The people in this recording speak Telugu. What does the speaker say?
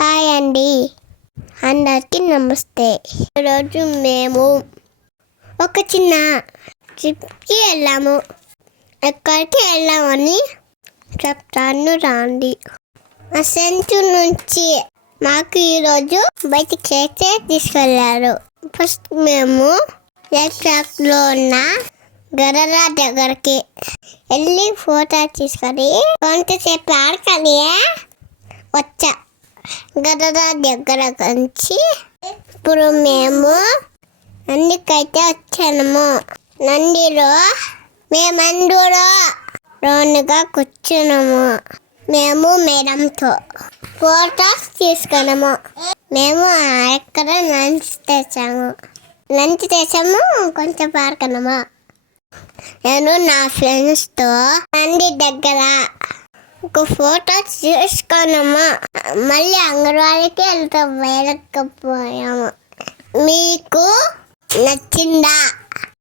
హాయ్ అండి, అందరికీ నమస్తే. ఈరోజు మేము ఒక చిన్న ట్రిప్కి వెళ్ళాము. ఎక్కడికి వెళ్ళామని చెప్తాను రండి. మా సెంటర్ నుంచి మాకు ఈరోజు బయటికి అయితే తీసుకెళ్ళారు. ఫస్ట్ మేము లో ఉన్న గరరా దగ్గరికి వెళ్ళి ఫోటో తీసుకొని కొంతసేపు ఆడుకొని వచ్చా. గరరా దగ్గర నుంచి ఇప్పుడు మేము నందికైతే వచ్చాము. నందిలో మేమందరూ రౌండ్గా కూర్చున్నాము. మేము మేడంతో ఫోటోస్ తీసుకున్నాము. మేము ఎక్కడ లంచ్ తెచ్చాము కొంచెం పాడుకున్నాము. నేను నా ఫ్రెండ్స్తో నంది దగ్గర ఒక ఫోటో తీసుకున్నాము. మళ్ళీ అంగన్వాడికి వెళ్ళకపోయాము. మీకు నచ్చిందా?